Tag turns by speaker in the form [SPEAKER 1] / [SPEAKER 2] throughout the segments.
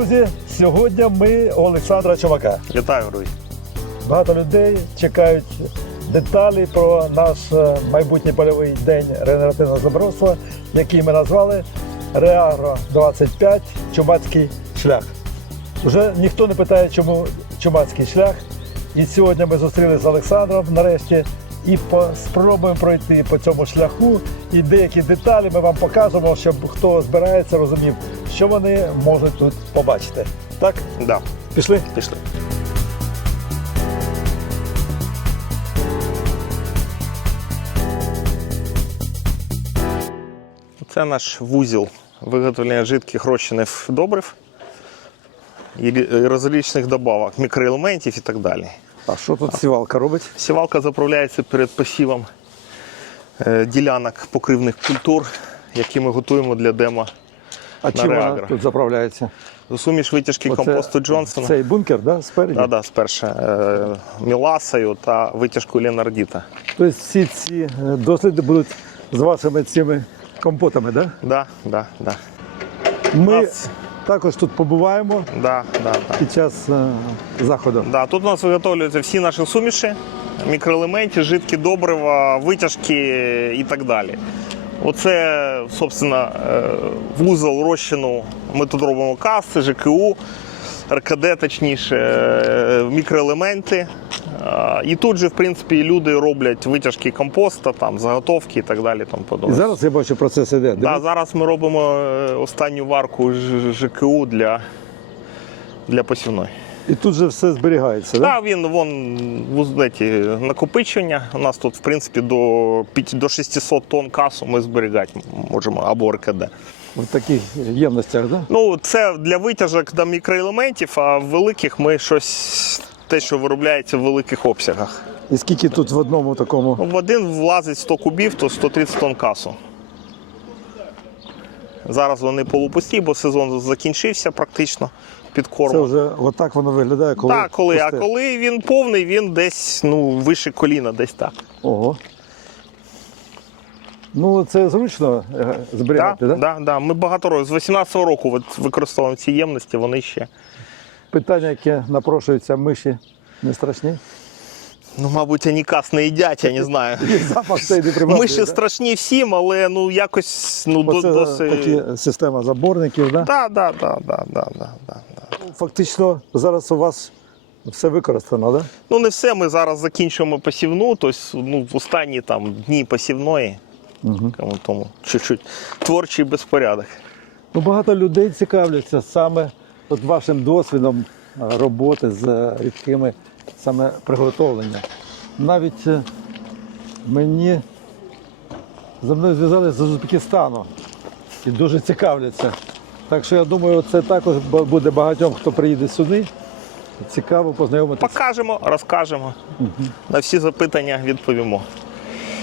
[SPEAKER 1] друзі! Сьогодні ми у Олександра Чумака.
[SPEAKER 2] Вітаю, друзі.
[SPEAKER 1] Багато людей чекають деталі про наш е, майбутній польовий день регенеративного заборонства, який ми назвали Реагро 25 Чумацький шлях. Вже ніхто не питає, чому Чумацький шлях. І сьогодні ми зустрілися з Олександром нарешті і спробуємо пройти по цьому шляху. І деякі деталі ми вам покажемо, щоб хто збирається, розумів, що вони можуть тут побачити. Так,
[SPEAKER 2] Да,
[SPEAKER 1] пішли?
[SPEAKER 2] пішли. Це наш вузіл виготовлення жидких розчинів добрив і рі- добавок, мікроелементів і так далі.
[SPEAKER 1] А що тут сівалка робить?
[SPEAKER 2] Сівалка заправляється перед посівом е, ділянок покривних культур, які ми готуємо для демо.
[SPEAKER 1] А чим вона
[SPEAKER 2] реагро.
[SPEAKER 1] тут заправляється?
[SPEAKER 2] Суміш витяжки
[SPEAKER 1] Оце
[SPEAKER 2] компосту Джонсона.
[SPEAKER 1] Цей бункер, да, спереді?
[SPEAKER 2] Да, да, спершу е, міласою та витяжкою Ленардіта.
[SPEAKER 1] Тобто всі ці е, досліди будуть з вашими цими компотами, да?
[SPEAKER 2] Да, да, да.
[SPEAKER 1] Ми
[SPEAKER 2] Нас-
[SPEAKER 1] також тут побуваємо
[SPEAKER 2] Да, да, да.
[SPEAKER 1] під час е, заходу.
[SPEAKER 2] Да, тут у нас виготовлюються всі наші суміші, мікроелементи, жидкі добрива, витяжки і так далі. Оце, собственно, е, вузол розчину. Ми тут робимо каси, ЖКУ, РКД, точніше, е, мікроелементи. І тут же, в принципі, люди роблять витяжки компоста, там, заготовки і так далі. Тому
[SPEAKER 1] І зараз я бачу процес іде.
[SPEAKER 2] Да, зараз ми робимо е, останню варку ЖКУ для, для посівної.
[SPEAKER 1] І тут же все зберігається, да?
[SPEAKER 2] Так, він вон вуз- ці, накопичення. У нас тут, в принципі, до, до 600 тонн касу ми зберігати можемо або РКД.
[SPEAKER 1] В таких ємностях, да?
[SPEAKER 2] Ну, це для витяжок до мікроелементів, а в великих ми щось те, що виробляється в великих обсягах.
[SPEAKER 1] І скільки тут в одному такому?
[SPEAKER 2] В один влазить 100 кубів, то 130 тонн касу. Зараз вони полупусті, бо сезон закінчився практично під
[SPEAKER 1] Це вже отак воно виглядає, коли.
[SPEAKER 2] Так, коли, а коли він повний, він десь ну, вище коліна, десь так.
[SPEAKER 1] Ого. Ну, це зручно е, зберігати,
[SPEAKER 2] Да,
[SPEAKER 1] да?
[SPEAKER 2] да, да. Ми багато років, з 18-го року використовуємо ці ємності, вони ще.
[SPEAKER 1] Питання, яке напрошується миші, не страшні?
[SPEAKER 2] Ну, мабуть, вони кас не їдять, я не знаю.
[SPEAKER 1] Запах цей не прибавляє,
[SPEAKER 2] Миші
[SPEAKER 1] да?
[SPEAKER 2] страшні всім, але ну якось ну,
[SPEAKER 1] Оце
[SPEAKER 2] досить.
[SPEAKER 1] такі система заборників, да?
[SPEAKER 2] Да, да, да, да, да, да, да, да.
[SPEAKER 1] Фактично зараз у вас все використано, да?
[SPEAKER 2] Ну, не все. Ми зараз закінчуємо посівну, тобто ну, в останні там, дні посівної.
[SPEAKER 1] Угу.
[SPEAKER 2] Тому, тому чуть-чуть творчий безпорядок.
[SPEAKER 1] Ну, багато людей цікавляться саме от вашим досвідом е, роботи з е, рідкими саме приготовлення. Навіть е, мені за мною зв'язалися з Узбекистану і дуже цікавляться. Так що я думаю, це також буде багатьом, хто приїде сюди. Цікаво познайомитися.
[SPEAKER 2] Покажемо, розкажемо. На всі запитання відповімо.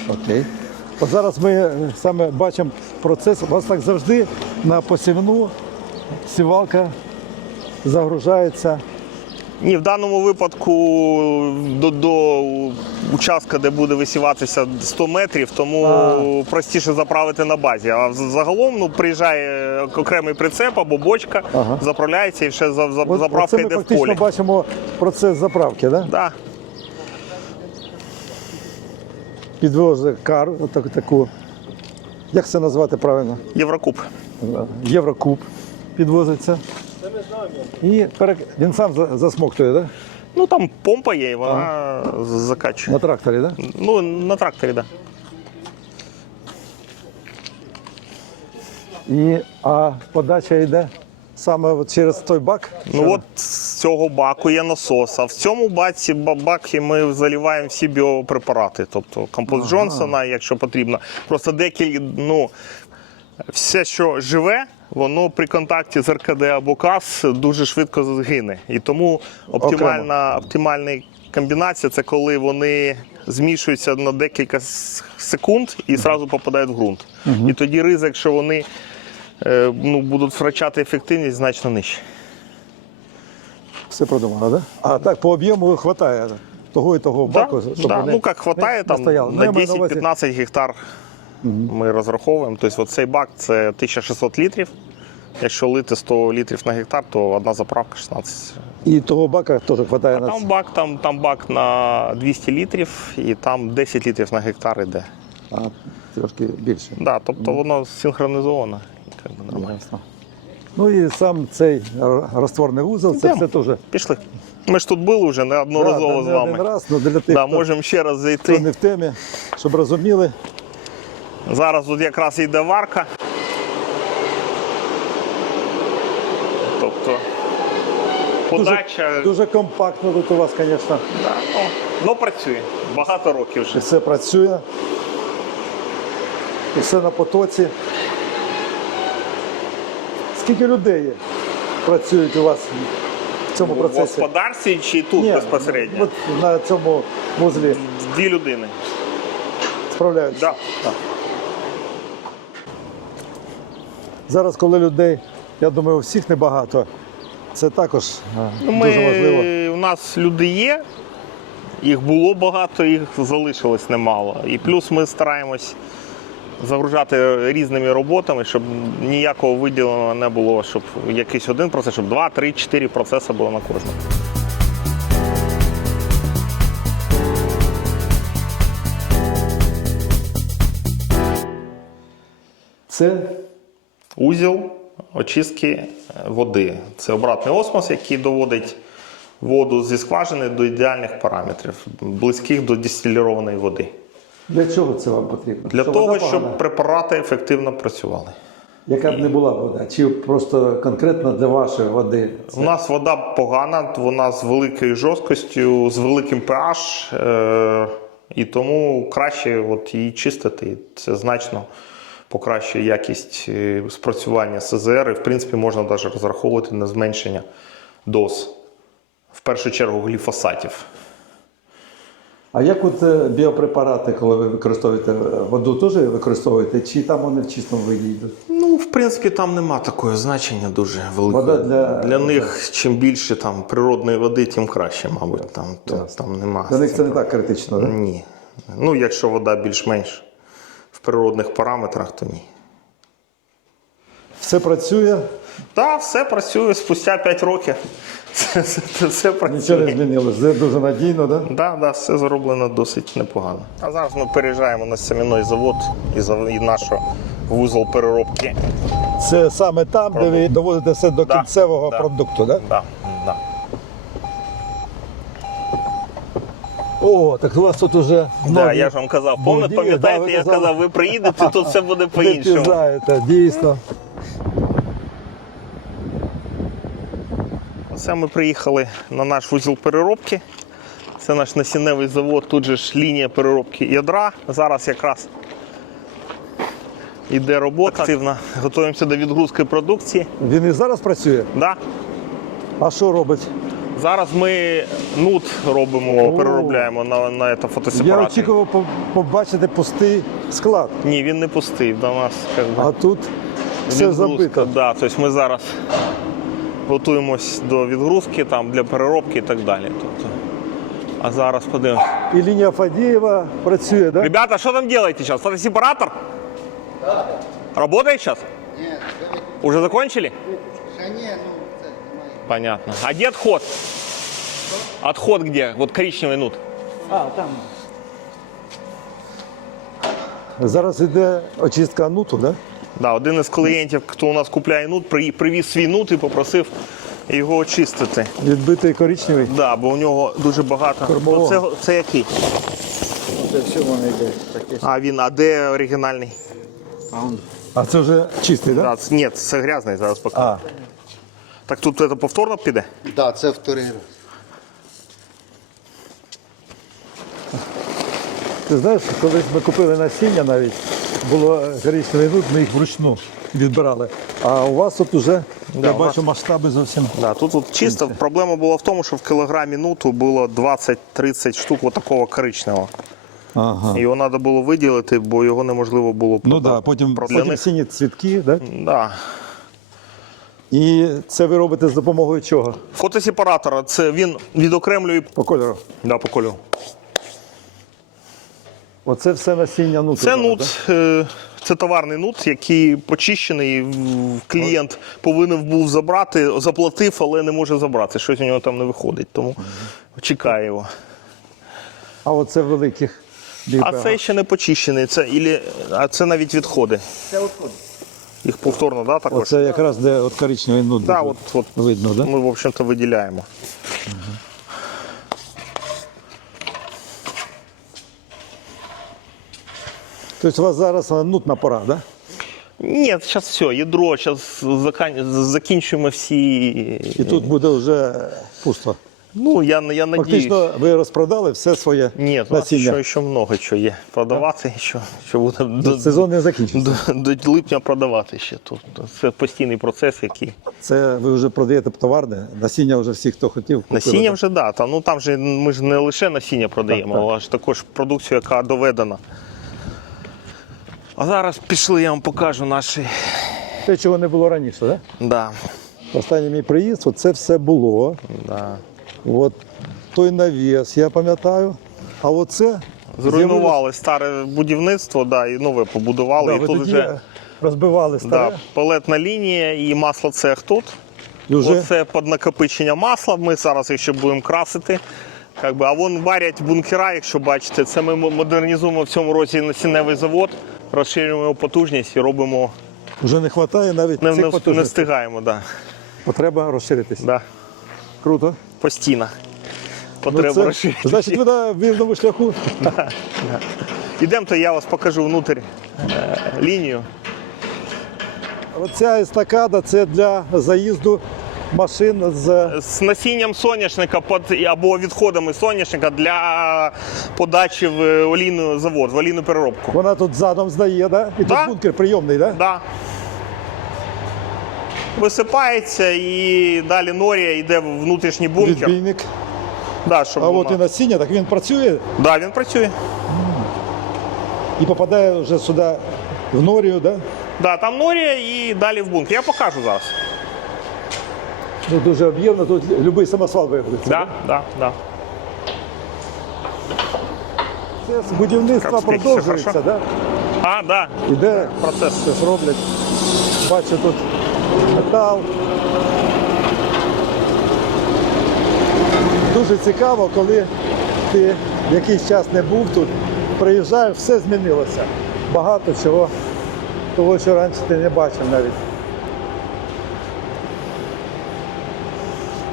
[SPEAKER 1] Окей. От зараз ми е, саме бачимо процес. У вас так завжди на посівну сівалка загружається.
[SPEAKER 2] Ні, в даному випадку до, до участка, де буде висіватися 100 метрів, тому
[SPEAKER 1] А.
[SPEAKER 2] простіше заправити на базі. А загалом ну, приїжджає окремий прицеп або бочка,
[SPEAKER 1] Ага.
[SPEAKER 2] заправляється і ще за, за,
[SPEAKER 1] От-
[SPEAKER 2] заправка
[SPEAKER 1] ми
[SPEAKER 2] йде в
[SPEAKER 1] фактично
[SPEAKER 2] полі.
[SPEAKER 1] бачимо процес заправки, да?
[SPEAKER 2] Да.
[SPEAKER 1] Підвозить кар, отак, таку, як це назвати правильно?
[SPEAKER 2] Єврокуб.
[SPEAKER 1] Єврокуб підвозиться. І перек... він сам за- засмоктує, да?
[SPEAKER 2] Ну там помпа є, вона з- закачує.
[SPEAKER 1] На тракторі, да?
[SPEAKER 2] Ну, на тракторі, так. Да.
[SPEAKER 1] І, а подача йде саме от через той бак.
[SPEAKER 2] Ну от з цього баку є насос, а в цьому баці ба- бакі ми заливаємо всі біопрепарати. Тобто компост Джонсона, якщо потрібно. Просто декілька, ну, все, що живе, воно при контакті з РКД або КАС дуже швидко згине. І тому оптимальна, оптимальна комбінація це коли вони змішуються на декілька секунд і одразу попадають в ґрунт. І тоді ризик, що вони е, ну, будуть втрачати ефективність значно нижче.
[SPEAKER 1] Все продумано, да? А так по об'єму вистачає того і того
[SPEAKER 2] Да,
[SPEAKER 1] баку, щоб
[SPEAKER 2] да.
[SPEAKER 1] вони
[SPEAKER 2] Ну, як хватає,
[SPEAKER 1] не
[SPEAKER 2] там
[SPEAKER 1] стояли. Ну,
[SPEAKER 2] на
[SPEAKER 1] маю на увазі-
[SPEAKER 2] 10-15 гектар ми розраховуємо. Тобто цей бак це 1600 літрів Якщо лити 100 літрів на гектар, то одна заправка 16.
[SPEAKER 1] І того бака теж вистачає на
[SPEAKER 2] Там бак, там, там бак на 200 літрів і там 10 літрів на гектар йде.
[SPEAKER 1] А, трошки більше.
[SPEAKER 2] Да, тобто воно синхронізовано.
[SPEAKER 1] Ясно. Ну і сам цей розтворний вузол, це все теж.
[SPEAKER 2] Пішли. Ми ж тут були вже неодноразово
[SPEAKER 1] Да,
[SPEAKER 2] з
[SPEAKER 1] не один
[SPEAKER 2] вами.
[SPEAKER 1] раз, ну, для тих,
[SPEAKER 2] Да,
[SPEAKER 1] хто,
[SPEAKER 2] можемо ще раз
[SPEAKER 1] хто не в темі, щоб розуміли.
[SPEAKER 2] Зараз тут якраз йде варка. Тобто подача.
[SPEAKER 1] Дуже, дуже компактно тут у вас, звісно.
[SPEAKER 2] Да, ну, ну, працює. Багато років вже.
[SPEAKER 1] І все працює. І все на потоці. Скільки людей є? працюють у вас в цьому
[SPEAKER 2] В
[SPEAKER 1] процесі?
[SPEAKER 2] господарстві чи тут
[SPEAKER 1] Ні,
[SPEAKER 2] безпосередньо?
[SPEAKER 1] От на цьому вузлі
[SPEAKER 2] Дві людини.
[SPEAKER 1] справляються.
[SPEAKER 2] Да.
[SPEAKER 1] Так. Зараз, коли людей, я думаю, у всіх небагато, це також е,
[SPEAKER 2] Ну, Ми,
[SPEAKER 1] дуже важливо.
[SPEAKER 2] У нас люди є, їх було багато, їх залишилось немало. І плюс ми стараємось загружати різними роботами, щоб ніякого виділеного не було, щоб якийсь один процес, щоб два, три, чотири процеси було на кожному.
[SPEAKER 1] Це
[SPEAKER 2] Узіл очистки е, води. Це обратний осмос, який доводить воду зі скважини до ідеальних параметрів, близьких до дистилірованої води.
[SPEAKER 1] для чого це вам потрібно?
[SPEAKER 2] Для
[SPEAKER 1] Щоб
[SPEAKER 2] того, щоб
[SPEAKER 1] погана?
[SPEAKER 2] препарати ефективно працювали.
[SPEAKER 1] яка б не була вода, чи просто конкретно для вашої води.
[SPEAKER 2] У нас вода погана, вона з великою жорсткістю, з великим pH, е- і тому краще от її чистити. Це значно покращує якість е, спрацювання СЗР. І, в принципі, можна навіть розраховувати на зменшення доз. В першу чергу гліфосатів.
[SPEAKER 1] А як от е, біопрепарати, коли ви використовуєте е, воду, теж використовуєте, чи там вони в чистому виді йдуть?
[SPEAKER 2] Ну, в принципі, там нема такого значення дуже великого.
[SPEAKER 1] Вода для-
[SPEAKER 2] для них чим більше там природної води, тим краще, мабуть. Там, то, там нема.
[SPEAKER 1] Для них це не так критично, так?
[SPEAKER 2] Ні. Ну, якщо вода більш-менш в природних параметрах, то ні.
[SPEAKER 1] Все працює,
[SPEAKER 2] Так, все працює спустя 5 років. Це, це, це все
[SPEAKER 1] нічого не
[SPEAKER 2] працює.
[SPEAKER 1] змінилось. Це дуже надійно, так?
[SPEAKER 2] Да, да, все зроблено досить непогано. А зараз ми переїжджаємо на семінний завод і, і наш вузол переробки.
[SPEAKER 1] Це саме там, де ви доводите все до
[SPEAKER 2] Да,
[SPEAKER 1] кінцевого
[SPEAKER 2] да.
[SPEAKER 1] продукту, так?
[SPEAKER 2] Да, да.
[SPEAKER 1] О, так у вас тут уже
[SPEAKER 2] Да, я ж вам казав, помните,
[SPEAKER 1] Молоді,
[SPEAKER 2] пам'ятаєте,
[SPEAKER 1] да, ви
[SPEAKER 2] я
[SPEAKER 1] казали.
[SPEAKER 2] казав, ви приїдете, тут все буде по-іншому.
[SPEAKER 1] пізнаєте, дійсно.
[SPEAKER 2] Оце ми приїхали на наш вузол переробки. Це наш насінневий завод, тут же ж лінія переробки ядра. Зараз якраз іде робота активна. Готуємося до відгрузки продукції.
[SPEAKER 1] Він і зараз працює.
[SPEAKER 2] Да.
[SPEAKER 1] А що робить?
[SPEAKER 2] Зараз ми нут робимо,
[SPEAKER 1] О.
[SPEAKER 2] переробляємо на, на це
[SPEAKER 1] Я
[SPEAKER 2] фотосепарати.
[SPEAKER 1] очікував по- побачити пустий склад,
[SPEAKER 2] Ні, він не пустий. До нас як би,
[SPEAKER 1] а тут все
[SPEAKER 2] відгрузка.
[SPEAKER 1] забито.
[SPEAKER 2] Да, тобто ми зараз готуємось до відгрузки там, для переробки і так далі. Тобто, а зараз подивимось.
[SPEAKER 1] І лінія Фадієва працює, так?
[SPEAKER 2] Ребята, что там делаете сейчас? Фотосепаратор? Да. Работает сейчас?
[SPEAKER 3] Нет,
[SPEAKER 2] Уже закончили?
[SPEAKER 3] ще ні, ну.
[SPEAKER 2] Понятно. А где отход? Отход где? Вот коричневый нут. А, там.
[SPEAKER 1] Зараз йде очистка нуту, так?
[SPEAKER 2] Да, один із клієнтів, хто у нас купляє нут, при- привіз свій нут і попросив його очистити.
[SPEAKER 1] Відбитий коричневий.
[SPEAKER 2] Да, бо у нього дуже багато.
[SPEAKER 1] Кормового.
[SPEAKER 2] Це, це який?
[SPEAKER 3] Це все воно йде таке.
[SPEAKER 2] А він, а де оригінальний?
[SPEAKER 3] А он
[SPEAKER 1] А це вже чистий, так?
[SPEAKER 2] Да, це- ні, це грязний зараз покажу.
[SPEAKER 1] А,
[SPEAKER 2] Так тут це повторно піде?
[SPEAKER 3] да, це вторий раз.
[SPEAKER 1] ти знаєш, колись ми купили насіння навіть, було коричневий нут, ми їх вручну відбирали. А у вас тут уже,
[SPEAKER 2] Да,
[SPEAKER 1] я бачу, масштаби зовсім.
[SPEAKER 2] Да, тут, тут чисто. Проблема була в тому, що в кілограмі нуту було 20-30 штук от такого коричневого.
[SPEAKER 1] Ага.
[SPEAKER 2] Його треба було виділити, бо його неможливо було
[SPEAKER 1] Ну
[SPEAKER 2] продати.
[SPEAKER 1] так, да, потім, потім
[SPEAKER 2] них-
[SPEAKER 1] сині цвітки, да?
[SPEAKER 2] Да.
[SPEAKER 1] І це ви робите з допомогою чого?
[SPEAKER 2] Фотосепаратор це він відокремлює
[SPEAKER 1] По кольору.
[SPEAKER 2] да, по кольору.
[SPEAKER 1] Оце все насіння нуту.
[SPEAKER 2] Це нут, е, Це товарний нут, який почищений. в- Клієнт повинен був забрати, заплатив, але не може забрати. Щось у нього там не виходить. Тому чекає його.
[SPEAKER 1] А оце великих
[SPEAKER 2] А
[SPEAKER 1] бігбегах.
[SPEAKER 2] це ще не почищений. Це, ілі, а це навіть відходи.
[SPEAKER 3] Це отходить.
[SPEAKER 2] Їх повторно, да, також?
[SPEAKER 1] Оце якраз де от коричневий нут
[SPEAKER 2] Да, от, от
[SPEAKER 1] видно, да?
[SPEAKER 2] ми, в общем-то, виділяємо.
[SPEAKER 1] Тобто у вас зараз а, нутна пора, да?
[SPEAKER 2] Ні, зараз все, ядро, зараз закінчуємо всі.
[SPEAKER 1] І тут буде вже пусто.
[SPEAKER 2] Ну, я, я надіюсь.
[SPEAKER 1] Фактично ви розпродали все своє
[SPEAKER 2] Ні, у нас
[SPEAKER 1] насіння.
[SPEAKER 2] ще, ще много чого є. Продавати, що, що буде до,
[SPEAKER 1] Сезон не закінчився.
[SPEAKER 2] до, до липня продавати ще тут. Це постійний процес, який.
[SPEAKER 1] Це ви вже продаєте товарне, насіння вже всі, хто хотів. купили,
[SPEAKER 2] Насіння вже да. Там, ну там же ми ж не лише насіння продаємо,
[SPEAKER 1] Так, так.
[SPEAKER 2] але ж також продукцію, яка доведена. А зараз пішли, я вам покажу наші.
[SPEAKER 1] Те, чого не було раніше, да?
[SPEAKER 2] Да,
[SPEAKER 1] Останній мій приїзд, це все було.
[SPEAKER 2] да.
[SPEAKER 1] От той навіс, я пам'ятаю. А оце
[SPEAKER 2] Зруйнували старе будівництво, да, і нове побудували.
[SPEAKER 1] Да,
[SPEAKER 2] і тут вже
[SPEAKER 1] розбивали старе.
[SPEAKER 2] да, пелетна лінія і масло цех тут.
[SPEAKER 1] І вже
[SPEAKER 2] Оце під накопичення масла. Ми зараз їх ще будемо красити. Как би, а вон варять бункера, якщо бачите, це ми модернізуємо в цьому році насінневий завод, розширюємо його потужність і робимо.
[SPEAKER 1] вже не вистачає навіть
[SPEAKER 2] Не,
[SPEAKER 1] цих
[SPEAKER 2] не, не встигаємо, да.
[SPEAKER 1] Потреба розширитися.
[SPEAKER 2] Да.
[SPEAKER 1] Круто.
[SPEAKER 2] Постійно.
[SPEAKER 1] Ну, це, значить, ви на вірному шляху.
[SPEAKER 2] Ідемте, я вас покажу внутрі е, лінію.
[SPEAKER 1] Оця естакада це для заїзду машин з
[SPEAKER 2] З насінням соняшника під- або відходами соняшника для подачі в олійний завод, в олійну переробку.
[SPEAKER 1] вона тут задом здає, да? І
[SPEAKER 2] Да.
[SPEAKER 1] тут бункер прийомний, да?
[SPEAKER 2] Да. Висипається і далі норія йде в внутрішній бункер.
[SPEAKER 1] Відбійник.
[SPEAKER 2] Да, щоб
[SPEAKER 1] А от
[SPEAKER 2] воно-
[SPEAKER 1] і насіння, так він працює
[SPEAKER 2] да, він працює.
[SPEAKER 1] і попадає вже сюди в норію, да?
[SPEAKER 2] Да, там норія і далі в бункер. Я покажу зараз.
[SPEAKER 1] Ну, дуже об'ємно, тут будь-який самосвал виявиться.
[SPEAKER 2] Да, да, да.
[SPEAKER 1] Це з будівництва
[SPEAKER 2] Как успіхи,
[SPEAKER 1] продовжується,
[SPEAKER 2] все
[SPEAKER 1] да?
[SPEAKER 2] А, да.
[SPEAKER 1] Іде
[SPEAKER 2] Процес.
[SPEAKER 1] щось роблять. Бачу тут метал. Дуже цікаво, коли ти якийсь час не був тут, приїжджаєш, все змінилося. Багато чого, того, що раніше ти не бачив навіть.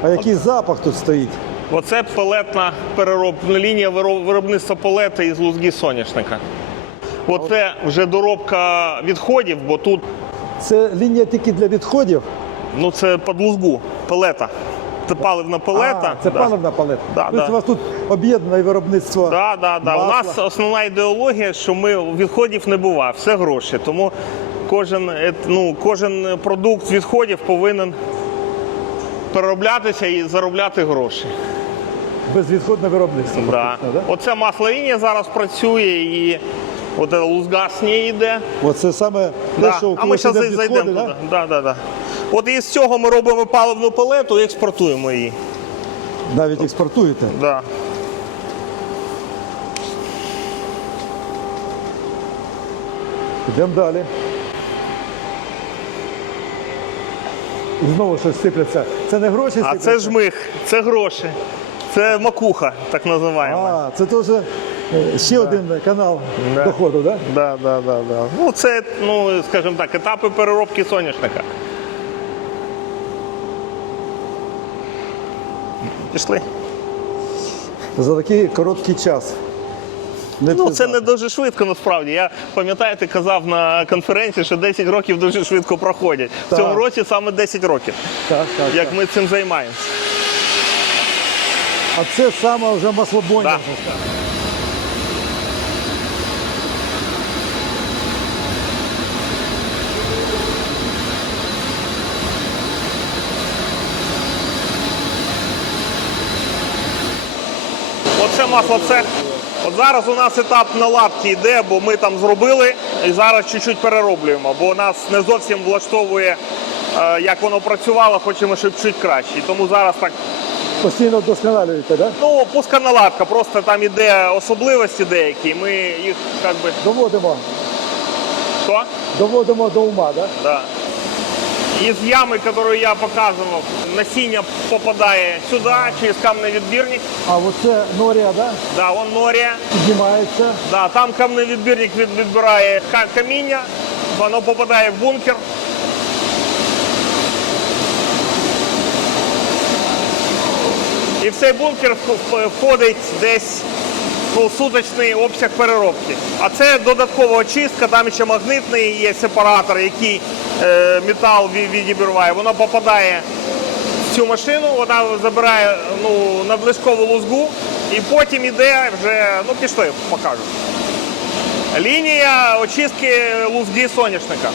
[SPEAKER 1] А який запах тут стоїть?
[SPEAKER 2] Оце пелетна переробна лінія виробництва пелета із лузги соняшника. Оце вже доробка відходів, бо тут
[SPEAKER 1] Це лінія тільки для відходів.
[SPEAKER 2] ну це під лузгу, пелета. Це паливна пелета.
[SPEAKER 1] А, це
[SPEAKER 2] да.
[SPEAKER 1] паливна палета.
[SPEAKER 2] Да,
[SPEAKER 1] тобто
[SPEAKER 2] да.
[SPEAKER 1] у вас тут об'єднане виробництво.
[SPEAKER 2] Да, да, да. У нас основна ідеологія, що ми відходів не буває, все гроші. Тому кожен, ну, кожен продукт відходів повинен перероблятися і заробляти гроші.
[SPEAKER 1] Безвідходне виробництво.
[SPEAKER 2] Да.
[SPEAKER 1] фактично, да?
[SPEAKER 2] Оце маслолінія зараз працює і от лузга з неї йде.
[SPEAKER 1] Оце саме те, що у
[SPEAKER 2] А ми зараз зайдемо туди.
[SPEAKER 1] да?
[SPEAKER 2] Да, да, да. От із цього ми робимо паливну палету і експортуємо її.
[SPEAKER 1] навіть експортуєте.
[SPEAKER 2] Да.
[SPEAKER 1] Йдемо далі. І знову щось сипляться. Це не гроші
[SPEAKER 2] А це жмих, це гроші. Це макуха, так називаємо.
[SPEAKER 1] А, це теж ще один канал
[SPEAKER 2] Да.
[SPEAKER 1] доходу, так? Да?
[SPEAKER 2] Да, да, да, да. Ну, це, ну, скажімо так, етапи переробки соняшника. Пішли.
[SPEAKER 1] За такий короткий час. Не
[SPEAKER 2] Ну, це не дуже швидко насправді. Я пам'ятаєте, казав на конференції, що 10 років дуже швидко проходять. В цьому році саме 10 років,
[SPEAKER 1] Так, так,
[SPEAKER 2] як
[SPEAKER 1] так.
[SPEAKER 2] ми цим займаємося.
[SPEAKER 1] А це саме вже маслобойня.
[SPEAKER 2] Да. Оце масло цех. От зараз у нас етап наладки йде, бо ми там зробили і зараз чуть-чуть перероблюємо, бо нас не зовсім влаштовує, е, як воно працювало, хочемо, щоб чуть краще. Тому зараз так
[SPEAKER 1] Постійно вдосконалюєте, так?
[SPEAKER 2] Ну, пусконаладка, просто там іде особливості деякі, ми їх як би.
[SPEAKER 1] Доводимо.
[SPEAKER 2] Що?
[SPEAKER 1] Доводимо до ума, да?
[SPEAKER 2] Да. Из ямы, которую я показывал, насіння попадає сюди, через камневідбірник.
[SPEAKER 1] А оце норія, да?
[SPEAKER 2] Да, он норія.
[SPEAKER 1] Піднімається.
[SPEAKER 2] Да, там камневідбірник від, відбирає ка- каміння, воно попадає в бункер. І в цей бункер входить десь ну, суточний обсяг переробки. А це додаткова очистка, там ще магнитний є сепаратор, який е, метал ві- відібриває. Воно попадає в цю машину, вона забирає ну, надлишкову лузгу і потім іде вже, ну пішли, покажу. Лінія очистки лузги соняшника.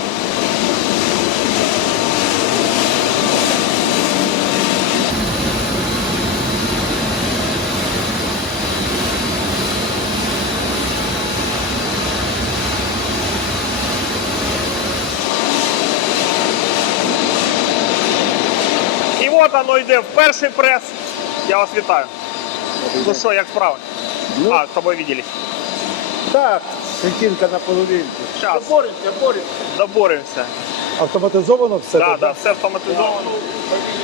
[SPEAKER 2] І от воно йде в перший прес. Я вас вітаю. Ну що, як справи? А, з тобою виделись.
[SPEAKER 4] Так, Сетінка на половинку.
[SPEAKER 2] Щас.
[SPEAKER 4] Боремося, боремося.
[SPEAKER 2] Доборемося.
[SPEAKER 1] Автоматизовано все.
[SPEAKER 2] Так,
[SPEAKER 1] так,
[SPEAKER 2] да, все автоматизовано.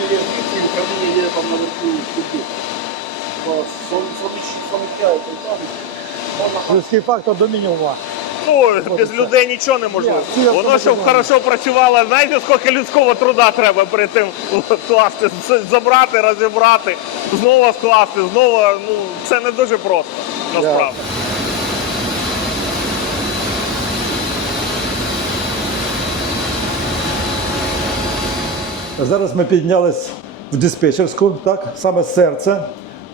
[SPEAKER 4] Звідси, управління є там на верху туди. Сонячні там.
[SPEAKER 1] Людський фактор до мінімуму.
[SPEAKER 2] Ну, без людей нічого неможливо. Воно, щоб хорошо працювало, знаєте, скільки людського труда треба перед тим класти, забрати, розібрати, знову скласти, знову, ну, це не дуже просто, насправді.
[SPEAKER 1] Зараз ми піднялись в диспетчерську, так? саме серце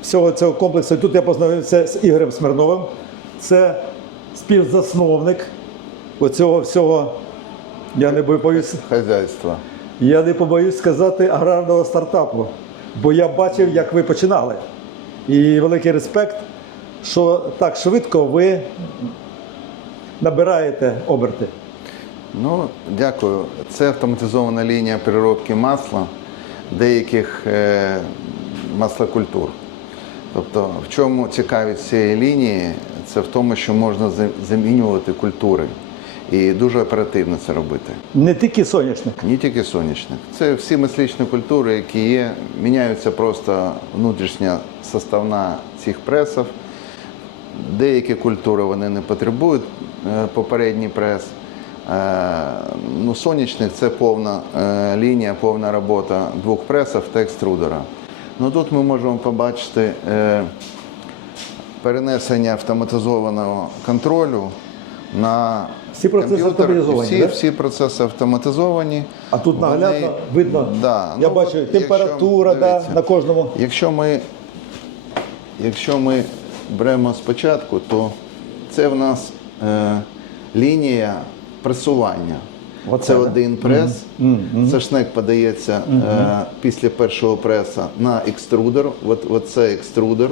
[SPEAKER 1] всього цього комплексу. Тут я познайомився з Ігорем Смирновим. Це співзасновник оцього всього, я не боюсь,
[SPEAKER 5] хазяйства.
[SPEAKER 1] я не побоюсь сказати аграрного стартапу. Бо я бачив, як ви починали. І великий респект, що так швидко ви набираєте оберти.
[SPEAKER 5] Ну, дякую. Це автоматизована лінія переробки масла деяких е, маслокультур. Тобто, в чому цікавість цієї лінії? Це в тому, що можна замінювати культури і дуже оперативно це робити.
[SPEAKER 1] Не тільки соняшник.
[SPEAKER 5] Не тільки соняшник. Це всі мисличні культури, які є. Міняються просто внутрішня составна цих пресів. Деякі культури вони не потребують е, попередній прес. Е, Ну, сонячник це повна е, лінія, повна робота двох пресів та екструдера. Ну, тут ми можемо побачити перенесення автоматизованого контролю на
[SPEAKER 1] Всі процеси автоматизовані,
[SPEAKER 5] Всі,
[SPEAKER 1] да?
[SPEAKER 5] всі процеси автоматизовані.
[SPEAKER 1] А тут
[SPEAKER 5] Вони-
[SPEAKER 1] наглядно видно.
[SPEAKER 5] Да.
[SPEAKER 1] Я
[SPEAKER 5] ну,
[SPEAKER 1] бачу температура
[SPEAKER 5] якщо-
[SPEAKER 1] да,
[SPEAKER 5] дивіться,
[SPEAKER 1] на кожному.
[SPEAKER 5] Якщо ми, якщо ми беремо спочатку, то це в нас е, лінія пресування.
[SPEAKER 1] Оце,
[SPEAKER 5] це
[SPEAKER 1] да?
[SPEAKER 5] один прес. Це шнек подається е, після першого преса на екструдер. От, от це екструдер.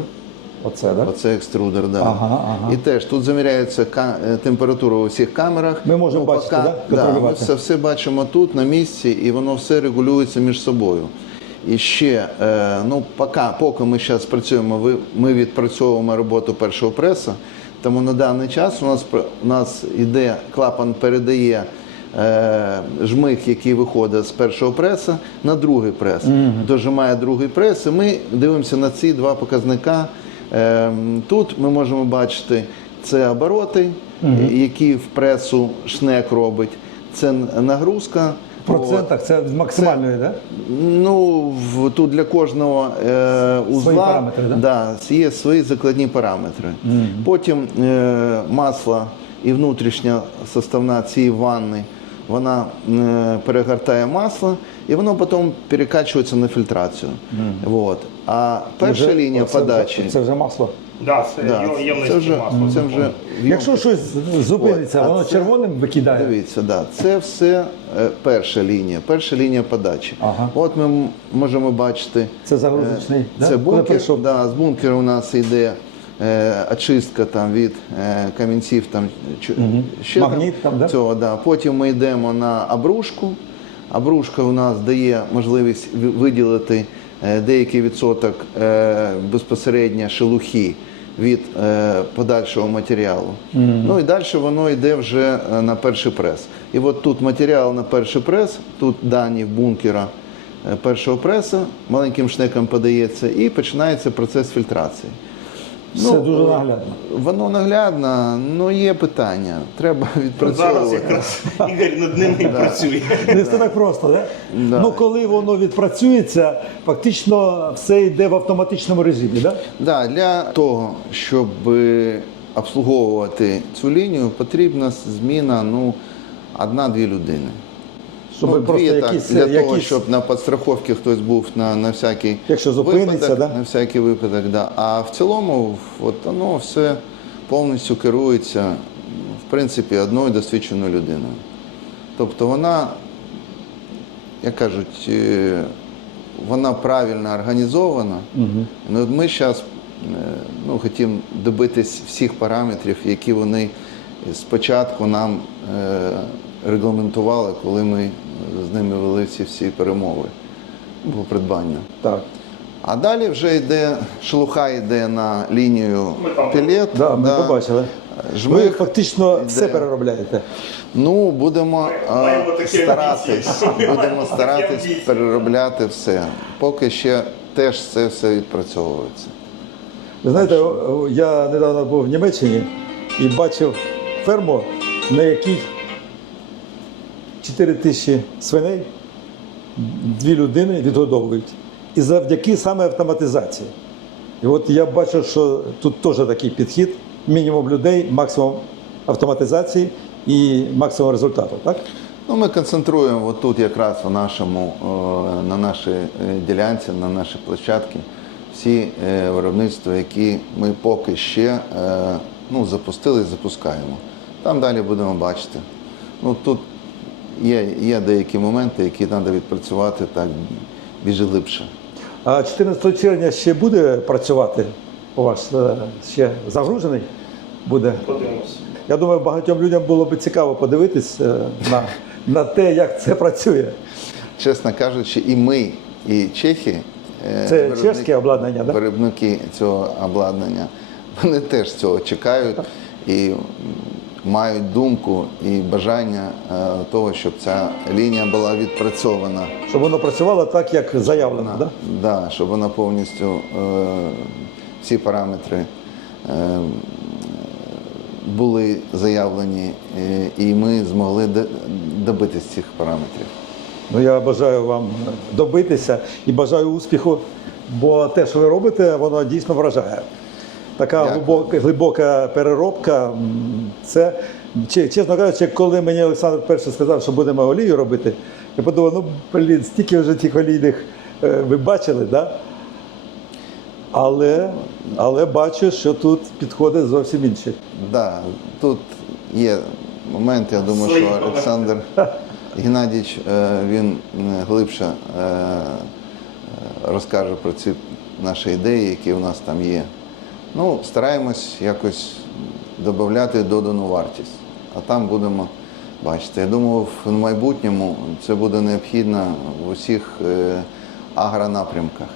[SPEAKER 1] Оце, да?
[SPEAKER 5] Оце екструдер, да.
[SPEAKER 1] Ага, ага.
[SPEAKER 5] І теж тут заміряється е, температура у всіх камерах.
[SPEAKER 1] Ми можемо бачити, да?
[SPEAKER 5] да, ми
[SPEAKER 1] Контролювати.
[SPEAKER 5] все, бачимо тут на місці, і воно все регулюється між собою. І ще, е, ну, поки, поки ми зараз працюємо, ми відпрацьовуємо роботу першого преса, тому на даний час у нас, у нас іде, клапан передає е, жмих, який виходить з першого преса, на другий прес. Дожимає другий прес, і ми дивимося на ці два показника. Е, Тут ми можемо бачити це обороти, які в пресу шнек робить. Це нагрузка.
[SPEAKER 1] В процентах це з максимальної, так? Да?
[SPEAKER 5] Ну, в- тут для кожного е, узла
[SPEAKER 1] параметри, да?
[SPEAKER 5] Да, є свої закладні параметри. Потім е, масло і внутрішня составна цієї ванни, вона е, перегортає масло, і воно потім перекачується на фільтрацію. Вот. А перша
[SPEAKER 1] Вже-
[SPEAKER 5] лінія
[SPEAKER 1] вже-
[SPEAKER 5] подачі.
[SPEAKER 1] Це вже масло.
[SPEAKER 2] Да, це
[SPEAKER 5] да, це вже,
[SPEAKER 2] масла.
[SPEAKER 5] це вже
[SPEAKER 1] Якщо щось зупиниться,
[SPEAKER 5] От,
[SPEAKER 1] воно
[SPEAKER 5] це-
[SPEAKER 1] червоним викидає.
[SPEAKER 5] Дивіться, да, це все е, перша лінія, перша лінія подачі.
[SPEAKER 1] Ага.
[SPEAKER 5] От ми можемо бачити.
[SPEAKER 1] Це загрузочний,
[SPEAKER 5] е,
[SPEAKER 1] да?
[SPEAKER 5] Бункер. Да, з бункера у нас йде очистка там, від е, камінців, там, чу- ще
[SPEAKER 1] Магніт там, да?
[SPEAKER 5] цього, да. Потім ми йдемо на обрушку. Обрушка у нас дає можливість виділити е, деякий відсоток е, безпосередньо шелухи від е, подальшого матеріалу. Ну і далі воно йде вже е, на перший прес. І от тут матеріал на перший прес, тут дані бункера е, першого преса, маленьким шнеком подається, і починається процес фільтрації.
[SPEAKER 1] Все дуже наглядно.
[SPEAKER 5] Воно наглядно, ну є питання. Треба
[SPEAKER 2] Зараз
[SPEAKER 5] відпрацьовувати.
[SPEAKER 2] якраз Ігор над ними і працює.
[SPEAKER 1] Не все так просто, да? Ну коли воно відпрацюється, фактично все йде в автоматичному режимі, да?
[SPEAKER 5] Да, для того, щоб обслуговувати цю лінію, потрібна зміна ну, одна-дві людини.
[SPEAKER 1] Щоб
[SPEAKER 5] ну,
[SPEAKER 1] просто
[SPEAKER 5] дві, так,
[SPEAKER 1] якісь,
[SPEAKER 5] для того, щоб на підстраховці хтось був на, на всякий
[SPEAKER 1] Якщо зупиниться,
[SPEAKER 5] випадок,
[SPEAKER 1] да?
[SPEAKER 5] на всякий випадок, да. А в цілому, от воно все повністю керується, в принципі, одною досвідченою людиною. Тобто вона, як кажуть, е, вона правильно організована. Ну, от ми зараз ну, хотімо добитись всіх параметрів, які вони спочатку нам е, регламентували, коли ми з ними вели ці всі перемови по придбанню.
[SPEAKER 1] Так.
[SPEAKER 5] А далі вже йде, шелуха йде на лінію пілет.
[SPEAKER 1] Да, ми побачили. Ви фактично
[SPEAKER 5] йде.
[SPEAKER 1] все переробляєте.
[SPEAKER 5] Ну, будемо
[SPEAKER 2] Маємо
[SPEAKER 5] старатись, будемо старатись переробляти все. Поки ще теж це все відпрацьовується.
[SPEAKER 1] Ви знаєте, я недавно був в Німеччині і бачив ферму, на якій 4 тисячі свиней, дві людини відгодовують. І завдяки саме автоматизації. І от я бачу, що тут теж такий підхід: мінімум людей, максимум автоматизації і максимум результату. Так?
[SPEAKER 5] Ну, ми концентруємо тут якраз в нашому, е, на нашій е, ділянці, на нашій площадці всі е, виробництва, які ми поки ще ну, запустили і запускаємо. Там далі будемо бачити. Ну, тут є, є деякі моменти, які треба відпрацювати так більш глибше.
[SPEAKER 1] А 14 червня ще буде працювати у вас? е, Ще загружений буде?
[SPEAKER 2] Подивимося.
[SPEAKER 1] Я думаю, багатьом людям було б цікаво подивитись е, на, на те, як це працює.
[SPEAKER 5] Чесно кажучи, і ми, і чехи, е,
[SPEAKER 1] Це чешське обладнання, да?
[SPEAKER 5] виробники цього обладнання, вони теж цього чекають і мають думку і бажання е, того, щоб ця лінія була відпрацьована.
[SPEAKER 1] Щоб воно працювало так, як заявлено. Да?
[SPEAKER 5] Да, щоб вона повністю е, всі параметри е, були заявлені, і ми змогли до- добитись цих параметрів.
[SPEAKER 1] Ну, я бажаю вам добитися і бажаю успіху, бо те, що ви робите, воно дійсно вражає. Така
[SPEAKER 5] Дякую.
[SPEAKER 1] глибока, глибока переробка. Це, чесно кажучи, коли мені Олександр перше сказав, що будемо олію робити, я подумав, ну блін, стільки вже тих олійних е, ви бачили, да? але, але бачу, що тут підходи зовсім інші.
[SPEAKER 5] Да, тут є момент, я думаю,
[SPEAKER 2] Свої
[SPEAKER 5] що. Олександр Геннадійович, е, він е, глибше розкаже про ці наші ідеї, які у нас там є. Ну, стараємось якось додати додану вартість, а там будемо бачити. Я думаю, в майбутньому це буде необхідно в усіх е, агронапрямках.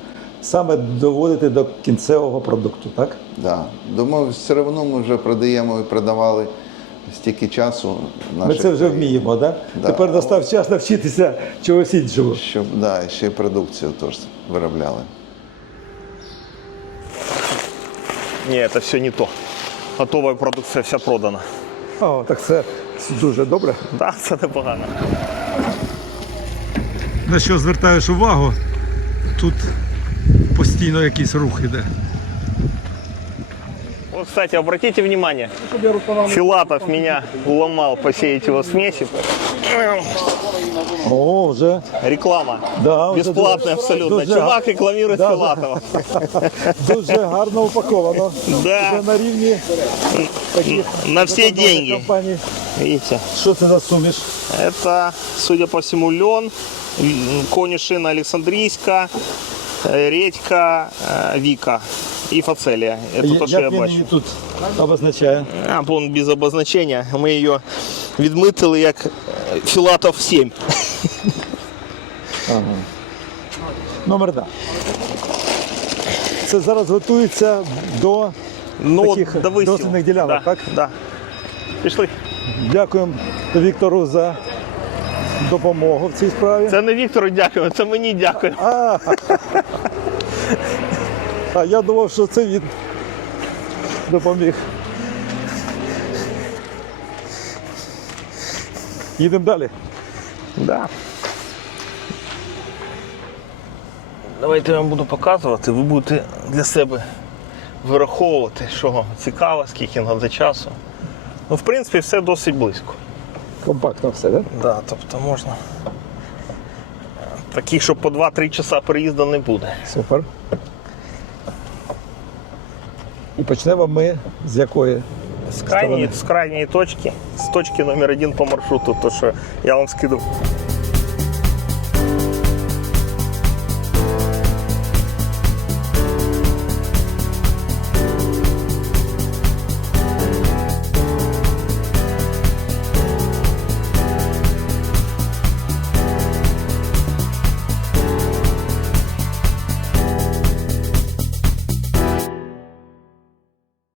[SPEAKER 1] Саме доводити до кінцевого продукту, так?
[SPEAKER 5] Да. Думаю, все одно ми вже продаємо і продавали стільки часу.
[SPEAKER 1] Ми це вже вміємо, да?
[SPEAKER 5] Да.
[SPEAKER 1] Тепер настав час навчитися чогось іншого.
[SPEAKER 5] Щоб да, ще й продукцію теж виробляли.
[SPEAKER 2] Ні, це все не то. Готова продукція вся продана.
[SPEAKER 1] О, так це дуже добре.
[SPEAKER 2] Так, це непогано.
[SPEAKER 1] На що звертаєш увагу, тут постійно якийсь рух іде.
[SPEAKER 2] Вот, кстати, обратите внимание, Филатов меня уломал посеять его смеси.
[SPEAKER 1] О, вже.
[SPEAKER 2] Реклама.
[SPEAKER 1] Да, вже
[SPEAKER 2] Бесплатная
[SPEAKER 1] дуже-
[SPEAKER 2] абсолютно.
[SPEAKER 1] дуже
[SPEAKER 2] Чувак
[SPEAKER 1] га-
[SPEAKER 2] рекламирует
[SPEAKER 1] Да, да.
[SPEAKER 2] Филатова.
[SPEAKER 1] Дуже гарно упаковано.
[SPEAKER 2] Да.
[SPEAKER 1] Вже на рівні таких
[SPEAKER 2] На все
[SPEAKER 1] закордонних
[SPEAKER 2] деньги.
[SPEAKER 1] компаній.
[SPEAKER 2] Видите?
[SPEAKER 1] Що це за суміш?
[SPEAKER 2] Это, судя по всему, лен, конюшина Александрийска, э, редька, э, вика И фацелия. Это то, что я
[SPEAKER 1] він
[SPEAKER 2] бачу.
[SPEAKER 1] тут обозначає?
[SPEAKER 2] А, вон без обозначення. Ми її відмитили як е, Філатов 7.
[SPEAKER 1] Номер 2. Це зараз готується до таких
[SPEAKER 2] до
[SPEAKER 1] ділянок,
[SPEAKER 2] да,
[SPEAKER 1] так?
[SPEAKER 2] Да. Пішли.
[SPEAKER 1] Дякуємо Віктору за допомогу в цій справі.
[SPEAKER 2] Це не Віктору дякую, це мені дякую.
[SPEAKER 1] А, а я думав, що це він допоміг. Їдемо далі.
[SPEAKER 2] Да. Давайте я вам буду показувати, ви будете для себе вираховувати, що вам цікаво, скільки треба часу. Ну, в принципі, все досить близько.
[SPEAKER 1] Компактно все, так?
[SPEAKER 2] Да, тобто можна. Таких, що по 2-3 часа переїзду не буде.
[SPEAKER 1] Супер. І почнемо ми з якої?
[SPEAKER 2] З крайньої, з крайньої точки, з точки номер один по маршруту, то що я вам скидав